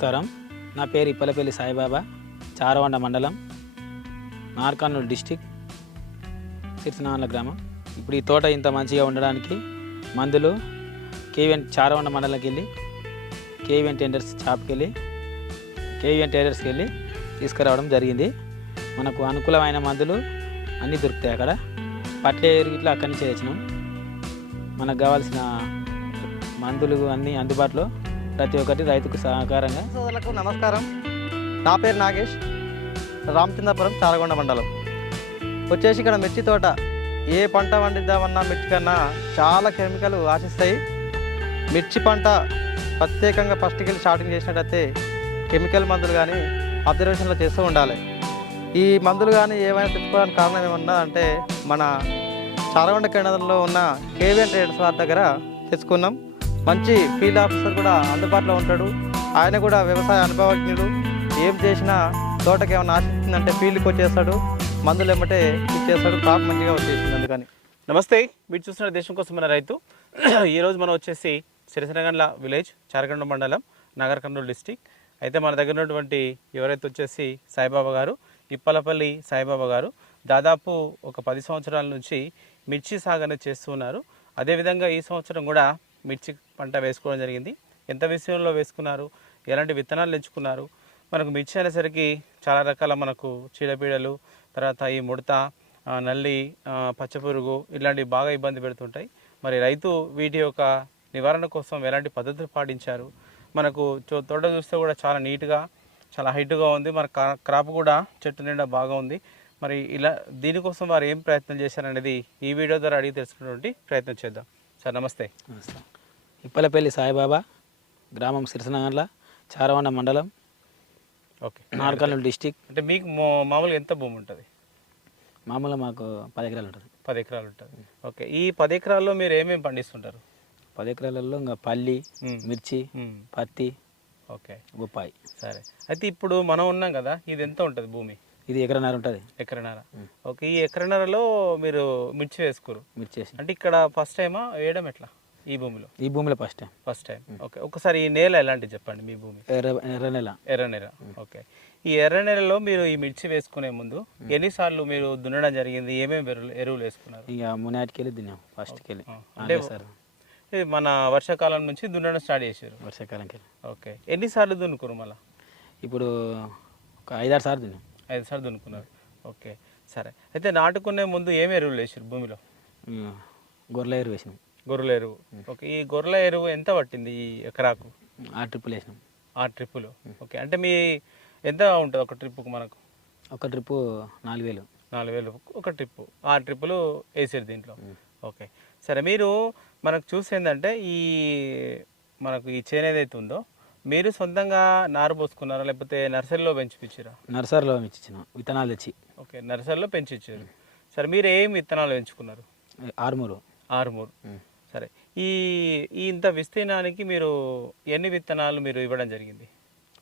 నమస్కారం. నా పేరు ఇప్పలపల్లి సాయిబాబా చారవండ మండలం నార్కర్నూలు డిస్టిక్ సిరిసినాల గ్రామం. ఇప్పుడు ఈ తోట ఇంత మంచిగా ఉండడానికి మందులు కేవీఎన్ చారవండ మండలంకి వెళ్ళి కేవీఎన్ టెండర్స్ షాప్కి వెళ్ళి కేవీఎన్ టెండర్స్కి వెళ్ళి తీసుకురావడం జరిగింది. మనకు అనుకూలమైన మందులు అన్నీ దొరుకుతాయి అక్కడ. పట్లే ఇట్లా అక్కడి నుంచి తెచ్చినాం. మనకు కావాల్సిన మందులు అన్నీ అందుబాటులో. ప్రతి ఒక్కటి రైతుకు సహకారంగా. సోదరులకు నమస్కారం. నా పేరు నాగేష్. రామచంద్రపురం చారగొండ మండలం. వచ్చేసి ఇక్కడ మిర్చి తోట. ఏ పంట పండిద్దామన్నా మిర్చి కన్నా చాలా కెమికల్ ఆశిస్తాయి. మిర్చి పంట ప్రత్యేకంగా ఫస్ట్కి వెళ్ళి స్టార్టింగ్ చేసినట్టయితే కెమికల్ మందులు కానీ అబ్జర్వేషన్లో చేస్తూ ఉండాలి. ఈ మందులు కానీ ఏమైనా తెచ్చుకోవడానికి కారణం ఏమన్నా అంటే మన చారగొండ కేంద్రంలో ఉన్న కేవీఎన్ ట్రేడర్స్ వారి దగ్గర తెచ్చుకున్నాం. మంచి ఫీల్డ్ ఆఫీసర్ కూడా అందుబాటులో ఉంటాడు. ఆయన కూడా వ్యవసాయ అనుభవజ్ఞుడు. ఏం చేసినా తోటకి ఏమైనా ఆశిస్తుందంటే ఫీల్డ్కి వచ్చేస్తాడు. మందులు ఏమంటే ఇచ్చేస్తాడు. క్రాప్ మంచిగా వచ్చేసింది అందుకని. నమస్తే. మీరు చూస్తున్న దేశం కోసం మన రైతు. ఈరోజు మనం వచ్చేసి సిరిసినగండ్ల విలేజ్ చారగండ మండలం నగర కర్నూలు డిస్టిక్. అయితే మన దగ్గర ఉన్నటువంటి ఎవరైతే వచ్చేసి సాయిబాబా గారు ఇప్పలపల్లి సాయిబాబా గారు దాదాపు ఒక పది సంవత్సరాల నుంచి మిర్చి సాగు అనేది చేస్తూ ఉన్నారు. అదేవిధంగా ఈ సంవత్సరం కూడా మిర్చి పంట వేసుకోవడం జరిగింది. ఎంత విషయంలో వేసుకున్నారు? ఎలాంటి విత్తనాలు ఎంచుకున్నారు? మనకు మిర్చి అనేసరికి చాలా రకాల మనకు చీడపీడలు తర్వాత ఈ ముడత నల్లి పచ్చపురుగు ఇలాంటివి బాగా ఇబ్బంది పెడుతుంటాయి. మరి రైతు వీటి యొక్క నివారణ కోసం ఎలాంటి పద్ధతులు పాటించారు? మనకు చో- తోట చూస్తే కూడా చాలా నీట్గా చాలా హైట్గా ఉంది. మన క్రాప్ కూడా చెట్టు నిండా బాగా ఉంది. మరి ఇలా దీనికోసం వారు ఏం ప్రయత్నం చేశారనేది ఈ వీడియో ద్వారా అడిగి తెలుసుకున్నటువంటి ప్రయత్నం చేద్దాం. సార్ నమస్తే. ఇప్పలపల్లి సాయిబాబా గ్రామం సిరిసనగండ్ల చారవండ మండలం ఓకే. నార్కర్నూలు డిస్టిక్. అంటే మీకు మో- మామూలుగా ఎంత భూమి ఉంటుంది? మామూలుగా మాకు పది ఎకరాలు ఉంటుంది. పది ఎకరాలు ఉంటుంది. ఓకే. ఈ పది ఎకరాల్లో మీరు ఏమేమి పండిస్తుంటారు? పది ఎకరాలలో ఇంకా పల్లి. మిర్చి. పత్తి ఓకే. బొప్పాయి సరే. అయితే ఇప్పుడు మనం ఉన్నాం కదా ఇది ఎంత ఉంటుంది భూమి? ఇది ఎకరన్నర ఉంటుంది? ఎకరన్నర ఓకే ఈ ఎకరన్నరలో మీరు మిర్చి వేసుకోరు మిర్చి వేసి అంటే ఇక్కడ ఫస్ట్ టైమా వేయడం ఎట్లా ఈ భూమిలో? ఈ భూమిలో first time. First time. Okay ఒకసారి ఈ నేల ఎలాంటిది చెప్పండి మీ భూమి? ఎర్ర ఎర్ర నెల. ఎర్ర నేల. ఓకే. ఈ ఎర్ర నేలలో మీరు ఈ మిర్చి వేసుకునే ముందు ఎన్నిసార్లు మీరు దున్నడం జరిగింది? ఏమేమి ఎరువులు ఎరువులు వేసుకున్నారు? ఇక మునాటికి వెళ్ళి తిన్నాం ఫస్ట్కి వెళ్ళి అంటే సార్. ఇది మన వర్షాకాలం నుంచి దున్నడం స్టార్ట్ చేశారు. వర్షాకాలంకి ఓకే. ఎన్నిసార్లు దున్నుకురు మళ్ళీ? ఇప్పుడు ఒక ఐదారు సార్లు తిన్నాం ఐదు సార్లు దున్నుకున్నారు. ఓకే సరే. అయితే నాటుకునే ముందు ఏమి ఎరువులు వేసారు భూమిలో? గొర్రెల ఎరువు వేసినాం. గొర్రెల ఎరువు. ఓకే ఈ గొర్రెల ఎరువు ఎంత పట్టింది ఈ ఎకరాకు? ఆ ట్రిప్పులు వేసినాం. ఆ ట్రిప్పులు. ఓకే అంటే మీ ఎంత ఉంటుంది ఒక ట్రిప్పుకు మనకు? ఒక ట్రిప్పు నాలుగు వేలు. నాలుగు వేలు ఒక ట్రిప్పు. ఆ ట్రిప్పులు వేసారు దీంట్లో. ఓకే సరే. మీరు మనకు చూసేందంటే ఈ మనకు ఈ చేను ఏదైతే ఉందో మీరు సొంతంగా నారు పోసుకున్నారా? లేకపోతే నర్సరీలో పెంచిపించారా? నర్సరీలో ఇచ్చినాం విత్తనాలు తెచ్చి. ఓకే నర్సరీలో పెంచిచ్చారు. సరే మీరు ఏం విత్తనాలు పెంచుకున్నారు ఆరుమూరు. ఆరుమూరు. సరే ఈ ఈ ఇంత విస్తీర్ణానికి మీరు ఎన్ని విత్తనాలు మీరు ఇవ్వడం జరిగింది?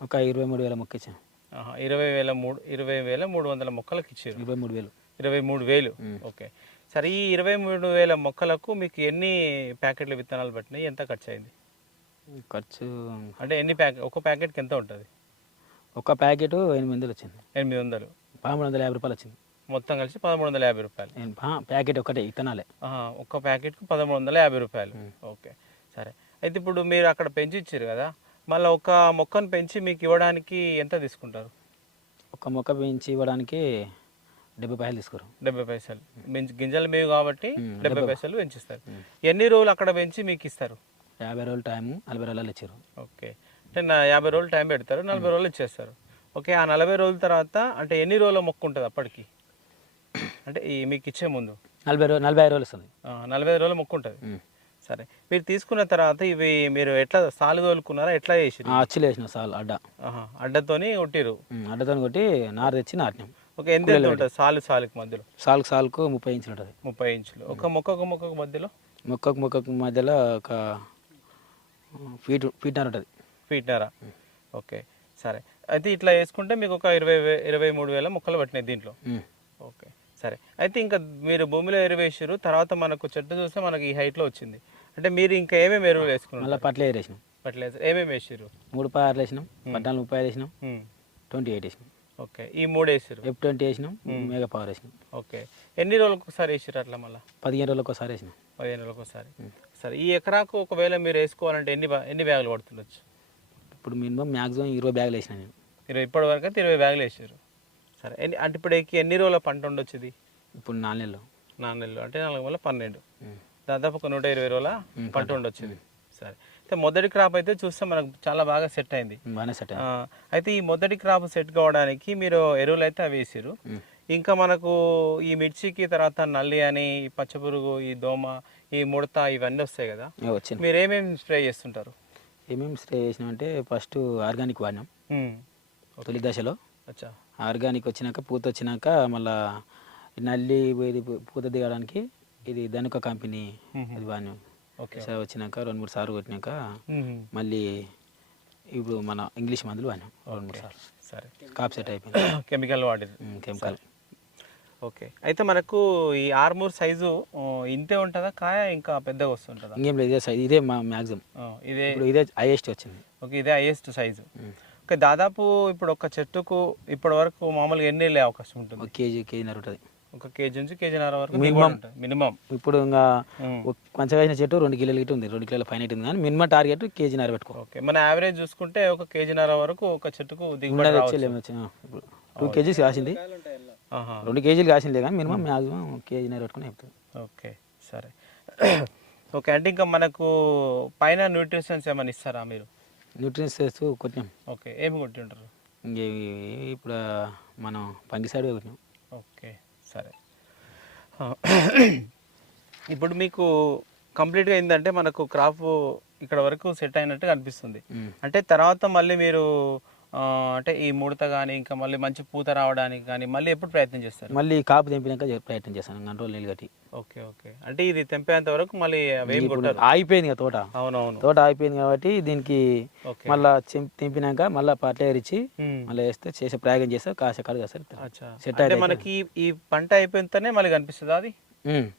ఒక ఇరవై మూడు వేల మొక్క ఇచ్చాం ఆహా, ఇరవై వేల మూడు ఇరవై వేల మూడు వందల మొక్కలకు ఇచ్చారు ఇరవై మూడు వేలు. ఇరవై మూడు వేలు? ఓకే. సరే ఈ ఇరవై మూడు వేల మొక్కలకు మీకు ఎన్ని ప్యాకెట్ల విత్తనాలు పట్టినాయి? ఎంత ఖర్చు అయింది ఖర్చు అంటే ఎన్ని ప్యాకెట్ ఒక ప్యాకెట్కి ఎంత ఉంటుంది? ఒక ప్యాకెట్ ఎనిమిది వందలు వచ్చింది ఎనిమిది వందలు. పదమూడు వందల యాభై రూపాయలు వచ్చింది మొత్తం కలిసి పదమూడు వందల యాభై రూపాయలు. ప్యాకెట్ ఒకటే విత్తనాలే ఆహా, ఒక్క ప్యాకెట్కి పదమూడు వందల యాభై రూపాయలు. ఓకే సరే. అయితే ఇప్పుడు మీరు అక్కడ పెంచి ఇచ్చారు కదా మళ్ళీ ఒక మొక్కను పెంచి మీకు ఇవ్వడానికి ఎంత తీసుకుంటారు? ఒక మొక్క పెంచి ఇవ్వడానికి డెబ్బై పైసలు తీసుకోరు. డెబ్బై పైసలు. గింజలు మేవు కాబట్టి డెబ్బై పైసలు పెంచిస్తారు. ఎన్ని రోజులు అక్కడ పెంచి మీకు ఇస్తారు? యాభై రోజులు టైము నలభై రోజులు ఇచ్చారు. ఓకే. అంటే నా యాభై రోజులు టైం పెడతారు నలభై రోజులు ఇచ్చేస్తారు. ఓకే ఆ నలభై రోజుల తర్వాత అంటే ఎన్ని రోజుల మొక్క ఉంటుంది అప్పటికి? అంటే ఈ మీకు ఇచ్చే ముందు? నలభై రోజు నలభై రోజులు వస్తుంది నలభై ఐదు రోజుల మొక్క ఉంటుంది. సరే. మీరు తీసుకున్న తర్వాత ఇవి మీరు ఎట్లా సాలు తోలుకున్నారా ఎట్లా చేసిరు ఆ అచ్చులు వేసినాం సాల్ అడ్డ. అడ్డతోని కొట్టిరు అడ్డతో కొట్టి నారు తెచ్చి నాటినాం. ఓకే ఎంత ఎంత ఉంటుంది సాలు సాలుకి మధ్యలో? సాల్కు సాల్కు ముప్పై ఇంచులు ఉంటుంది. ముప్పై ఇంచులు. ఒక మొక్క ఒక మొక్కకు మధ్యలో? మొక్కకు మొక్కకు మధ్యలో ఒక ఫీట్ ఫీట్నర్ ఉంటుంది. ఫీట్నర ఓకే సరే. అయితే ఇట్లా వేసుకుంటే మీకు ఒక ఇరవై ఇరవై మూడు వేల మొక్కలు పట్టినాయి దీంట్లో. ఓకే సరే. అయితే ఇంకా మీరు భూమిలో ఎరువు వేసారు తర్వాత మనకు చెట్టు చూస్తే మనకి ఈ హైట్లో వచ్చింది. అంటే మీరు ఇంకా ఏమేమి ఎరువులు వేసుకున్నారు? మళ్ళీ పట్ల వేరేసినాం. ఫర్టిలైజర్ ఏమేమి వేసిర్రు? మూడు పార్లు వేసినాం పద్నాలుగు ముప్పై ఐదు వేసినాం. ట్వంటీ ఎయిట్ వేసినాం. ఓకే ఈ మూడు వేసిర్రు? ఎఫ్ ట్వంటీ వేసినాం మెగా పవర్ వేసినాం. ఓకే ఎన్ని రోజులకు ఒకసారి వేసిర్రు అట్లా మళ్ళీ? పదిహేను రోజులకు ఒకసారి వేసినాం. పదిహేను రోజులకు ఒకసారి. సరే ఈ ఎకరాకు ఒకవేళ మీరు వేసుకోవాలంటే ఎన్ని ఎన్ని బ్యాగులు పడుతుండొచ్చు? ఇప్పుడు మినిమం మ్యాక్సిమం ఇరవై బ్యాగులు వేసినా నేను. ఇరవై ఇప్పటి వరకు అయితే ఇరవై బ్యాగులు వేసారు. సరే ఎన్ని అంటే ఇప్పుడు ఎక్కి ఎన్ని రోజుల పంట ఉండొచ్చు ఇది? ఇప్పుడు నాలుగు నెలలు. నాలుగు నెలలు అంటే నాలుగు వల్ల పన్నెండు. దాదాపు ఒక నూట ఇరవై రోజుల పంట ఉండొచ్చు ఇది. సరే. అయితే మొదటి క్రాప్ అయితే చూస్తే మనకు చాలా బాగా సెట్ అయింది. సెట్ అయితే ఈ మొదటి క్రాప్ సెట్ కావడానికి మీరు ఎరువులు అయితే అవి వేసారు. ఇంకా మనకు ఈ మిర్చికి తర్వాత నల్లి అని ఈ పచ్చపురుగు ఈ దోమ ఈ ముడత ఇవన్నీ వస్తాయి కదా. వచ్చింది మీరు ఏమేమి స్ప్రే చేస్తుంటారు? ఏమేమి స్ప్రే చేసినాం అంటే ఫస్ట్ ఆర్గానిక్ వాడినాం. తొలి దశలో. అచ్చా. ఆర్గానిక్ వచ్చినాక పూత వచ్చినాక మళ్ళా నల్లి పూత దిగడానికి ఇది ధనుక కంపెనీ ఇది వాడినాం. ఓకే. సార్ వచ్చినాక రెండు మూడు సార్లు కొట్టినాక. మళ్ళీ ఇప్పుడు మన ఇంగ్లీష్ మందులు వాడినాం. రెండు మూడు సార్లు. సరే. కాప్ సెట్ అయిపోయింది. కెమికల్ వాడేది కెమికల్. ఓకే. అయితే మనకు ఈ ఆర్మూర్ సైజు ఇంతే ఉంటుందా? కాయ ఇంకా పెద్దగా వస్తుంటుందా? ఇంకేం లేదు ఇదే సై- ఇదే మా మ్యాక్సిమం ఇదే ఇప్పుడు ఇదే హైయెస్ట్ వచ్చింది. ఓకే ఇదే హైయెస్ట్ సైజు. ఓకే దాదాపు ఇప్పుడు ఒక చెట్టుకు ఇప్పటి వరకు మామూలుగా ఎన్ని వెళ్ళే అవకాశం ఉంటుంది? ఒక కేజీ కేజీన్నర ఉంటుంది. ఒక కేజీ నుంచి కేజీన్నర వరకు Minimum. మినిమం. ఇప్పుడు ఇంకా కొంచెం వేసిన చెట్టు రెండు కిలోల గిట్ట ఉంది. రెండు కిలోల పైన ఇటు ఉంది కానీ మినిమం టార్గెట్ కేజీన్నర పెట్టుకో. ఓకే మన యావరేజ్ చూసుకుంటే ఒక కేజీన్నర వరకు ఒక చెట్టుకు దిగుబడి టూ కేజీస్ కాసింది. రెండు కేజీలు కాసింది కానీ మినిమం మ్యాక్సిమం కేజీన్నర పెట్టుకుని చెప్తుంది ఓకే సరే. ఓకే అంటే ఇంకా మనకు పైన న్యూట్రిషన్స్ ఏమైనా ఇస్తారా మీరు? న్యూట్రియన్స్ వేస్తూ కొట్టినాం. ఓకే ఏమి కొట్టి ఉంటారు ఇప్పుడు మనం పంగి సైడ్ కొట్టినాం. ఓకే సరే. ఇప్పుడు మీకు కంప్లీట్గా ఏంటంటే మనకు క్రాప్ ఇక్కడ వరకు సెట్ అయినట్టు అనిపిస్తుంది. ఉమ్. అంటే తర్వాత మళ్ళీ మీరు అంటే ఈ ముడత కానీ ఇంకా మళ్ళీ మంచి పూత రావడానికి కానీ మళ్ళీ ఎప్పుడు ప్రయత్నం చేస్తారు? మళ్ళీ కాపు తెంపినాక ప్రయత్నం చేస్తాను గంట రోజులు నీళ్ళు కట్టి. Okay okay. అంటే ఇది తెంపేంత వరకు మళ్ళీ ఆగిపోయింది కదా తోట. అవునవును. తోట ఆగిపోయింది కాబట్టి దీనికి మళ్ళా తెంపినాక మళ్ళీ పట్లేరు ఇచ్చి. మళ్ళీ వేస్తే చేసే ప్రయోగం చేస్తే కాసే అచ్చా. సెట్ అంటే మనకి ఈ- పంట అయిపోయినతోనే మళ్ళీ కనిపిస్తుందా అది?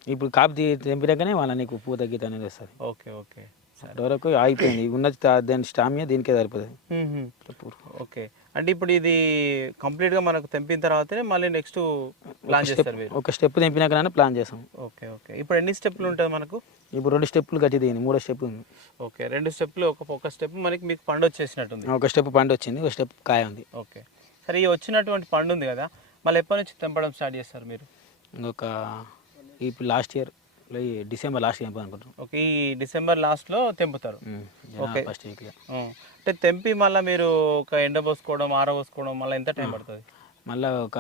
ఇప్పుడు కాపు తెంపినాకనే వాళ్ళ నీకు పూత గీత అనేది వస్తుంది. Okay okay. సరే. వరకు ఆగిపోయింది. ఉన్న దాని స్టామియా దీనికే సరిపోతుంది. ఓకే. అంటే ఇప్పుడు ఇది కంప్లీట్గా మనకు తెంపిన తర్వాతనే మళ్ళీ నెక్స్ట్ ప్లాన్ చేస్తారు మీరు? ఒక స్టెప్ తెంపినాకనే ప్లాన్ చేస్తాం. Okay okay. ఇప్పుడు ఎన్ని స్టెప్లు ఉంటాయి మనకు? ఇప్పుడు రెండు స్టెప్పులు కట్టి దిగింది. మూడో స్టెప్ ఉంది. ఓకే. రెండు స్టెప్లు ఒక ఒక స్టెప్ మనకి మీకు పండు వచ్చేసినట్టుంది. ఒక స్టెప్ పండు వచ్చింది. ఒక స్టెప్ కాయ ఉంది. ఓకే. సరే ఈ వచ్చినటువంటి పండు ఉంది కదా మళ్ళీ ఎప్పటి నుంచి తెంపడం స్టార్ట్ చేస్తారు మీరు? ఇంకొక ఇప్పుడు లాస్ట్ ఇయర్ డిసెంబర్ లాస్ట్ అనుకుంటున్నాం. ఓకే ఈ డిసెంబర్ లాస్ట్లో తెంపుతారు. ఓకే. ఫస్ట్ వీక్లో. అంటే తెంపి మళ్ళీ మీరు ఒక ఎండ పోసుకోవడం ఆరబోసుకోవడం మళ్ళీ ఎంత టైం పడుతుంది? మళ్ళీ ఒక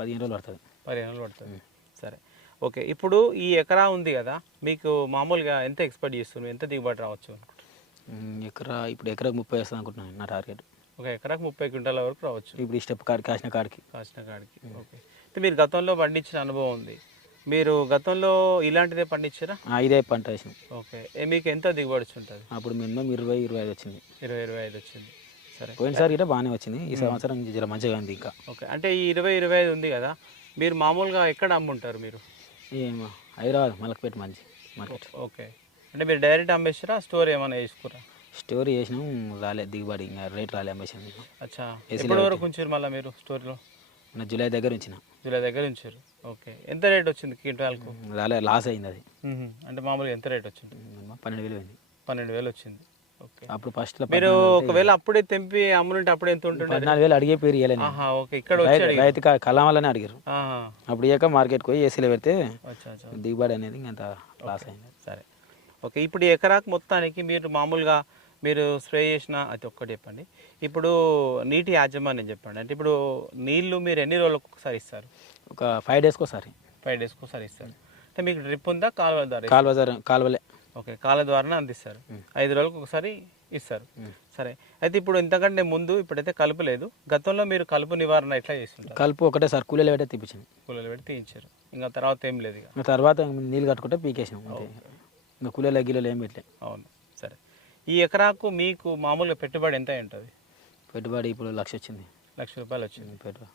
పదిహేను రోజులు పడుతుంది. పదిహేను రోజులు పడుతుంది. సరే. ఓకే ఇప్పుడు ఈ ఎకరా ఉంది కదా మీకు మామూలుగా ఎంత ఎక్స్పెక్ట్ చేస్తున్నారు? ఎంత దిగుబడి రావచ్చు ఎకరా ఇప్పుడు ఎకరాకు ముప్పై వేస్తాను అనుకుంటున్నాను నా టార్గెట్. ఒక ఎకరాకు ముప్పై క్వింటాల వరకు రావచ్చు. ఇప్పుడు ఈ స్టెప్ కాడి కాసిన కాడికి. కాసిన కాడికి. ఓకే. మీరు గతంలో పండించిన అనుభవం ఉంది. మీరు గతంలో ఇలాంటిదే పండించారా? ఇదే పంట వేసినాం ఓకే. మీకు ఎంత దిగుబడి ఉంటుంది అప్పుడు మినిమం ఇరవై ఇరవై ఐదు వచ్చింది. ఇరవై ఇరవై ఐదు వచ్చింది. సరే. పోయినసారి కూడా బాగానే వచ్చింది. ఈ సంవత్సరం జర మంచిగా ఉంది ఇంకా. ఓకే. అంటే ఈ ఇరవై ఇరవై ఐదు ఉంది కదా మీరు మామూలుగా ఎక్కడ అమ్ముంటారు మీరు? ఏమో హైదరాబాద్ మలకపేట మంచి మార్కెట్. ఓకే. అంటే మీరు డైరెక్ట్ అమ్మేస్తారా స్టోర్ ఏమైనా వేసుకురా? స్టోరీ చేసినాం రాలే దిగుబడి ఇంకా రేట్ రాలే అమ్మేసాను అచ్చా. ఎప్పటి వరకు ఉంచారు మళ్ళీ మీరు స్టోర్లో? జూలై దగ్గర ఉంచిన. జూలై దగ్గర ఉంచారు. ఓకే. ఎంత రేట్ వచ్చింది క్వింటాల్కు రాలే లాస్ అయింది అది. అంటే మామూలుగా ఎంత రేట్ వచ్చింది? పన్నెండు వేలు అయింది. పన్నెండు వేలు వచ్చింది. ఓకే. అప్పుడు ఫస్ట్లో మీరు ఒకవేళ అప్పుడే తెంపి అమ్ముంటే అప్పుడే ఎంత ఉంటుండే? పద్నాలుగు వేలు అడిగే పేరు ఓకే. ఇక్కడ రైతు కా- కళ్ళం వల్లనే అడిగారు. అప్పుడు ఇయ్యాక మార్కెట్కి పోయి ఏసీలో పెడితే దిగుబడి అనేది ఇంత లాస్ అయింది. సరే. ఓకే. ఇప్పుడు ఎకరాకు మొత్తానికి మీరు మామూలుగా మీరు స్ప్రే చేసిన అది ఒక్కటి చెప్పండి. ఇప్పుడు నీటి యాజమాన్యం చెప్పండి. అంటే ఇప్పుడు నీళ్ళు మీరు ఎన్ని రోజులకు ఒకసారి ఇస్తారు? ఒక ఫైవ్ డేస్కి ఒకసారి. ఫైవ్ డేస్కి ఒకసారి ఇస్తారు. అంటే మీకు డ్రిప్ ఉందా కాలువ ద్వారా కాలువ ద్వారా కాలువలే. ఓకే కాలువ ద్వారానే అందిస్తారు. ఐదు రోజులకు ఒకసారి ఇస్తారు. సరే అయితే ఇప్పుడు ఇంతకంటే ముందు ఇప్పుడైతే కలుపు లేదు. గతంలో మీరు కలుపు నివారణ ఎట్లా చేస్తుంటారు? కలుపు ఒకటేసారి కూలీలు పెట్టే తీపించాను కూలీలు పెట్టి తీయించారు. ఇంకా తర్వాత ఏం లేదు ఇక. తర్వాత నీళ్ళు కట్టుకుంటే పీకేసినాం అంతే. ఇంకా కూలీల గిల్లలు ఏం పెట్టలే. అవును. సరే ఈ ఎకరాకు మీకు మామూలుగా పెట్టుబడి ఎంత ఉంటుంది? పెట్టుబడి ఇప్పుడు లక్ష వచ్చింది. లక్ష రూపాయలు వచ్చింది. పెట్టుబడి.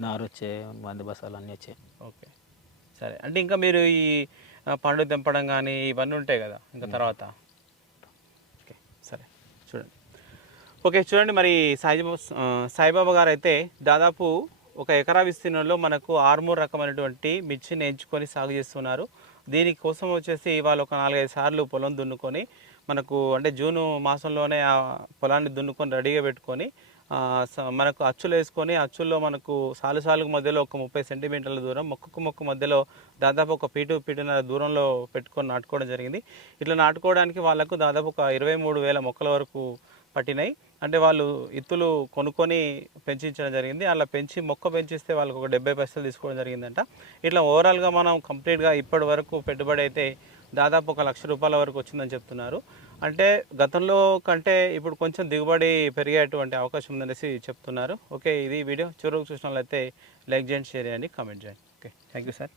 నారు వచ్చే మందు బస్సాలు అన్నీ వచ్చాయి. ఓకే. సరే. అంటే ఇంకా మీరు ఈ పండు తెంపడం కానీ ఇవన్నీ ఉంటాయి కదా ఇంకా తర్వాత? ఓకే. సరే. ఓకే చూడండి మరి సాయిబాబా సాయిబాబా గారు అయితే దాదాపు ఒక ఎకరా విస్తీర్ణంలో మనకు ఆర్మూర్ రకమైనటువంటి మిర్చిని ఎంచుకొని సాగు చేస్తున్నారు. దీనికోసం వచ్చేసి వాళ్ళు ఒక నాలుగైదు సార్లు పొలం దున్నుకొని మనకు అంటే జూను మాసంలోనే ఆ పొలాన్ని దున్నుకొని రెడీగా పెట్టుకొని స- మనకు అచ్చులు వేసుకొని అచ్చుల్లో మనకు సాలు సాలుకు మధ్యలో ఒక ముప్పై సెంటీమీటర్ల దూరం మొక్కకు మొక్క మధ్యలో దాదాపు ఒక పీటు పీటున్నర దూరంలో పెట్టుకొని నాటుకోవడం జరిగింది. ఇట్లా నాటుకోవడానికి వాళ్ళకు దాదాపు ఒక ఇరవై మూడు వేల మొక్కల వరకు పట్టినాయి. అంటే వాళ్ళు ఇత్తులు కొనుక్కొని పెంచించడం జరిగింది. అలా పెంచి మొక్క పెంచిస్తే వాళ్ళకు ఒక డెబ్బై పైసలు తీసుకోవడం జరిగిందంట. ఇట్లా ఓవరాల్గా మనం కంప్లీట్గా ఇప్పటి వరకు పెట్టుబడి అయితే దాదాపు ఒక లక్ష రూపాయల వరకు వచ్చిందని చెప్తున్నారు. అంటే గతంలో కంటే ఇప్పుడు కొంచెం దిగుబడి పెరిగేటువంటి అవకాశం ఉందనేసి చెప్తున్నారు. ఓకే ఇది వీడియో. చివరకు చూసిన వాళ్ళైతే లైక్ చేయండి షేర్ చేయండి కామెంట్ చేయండి. Okay thank you sir.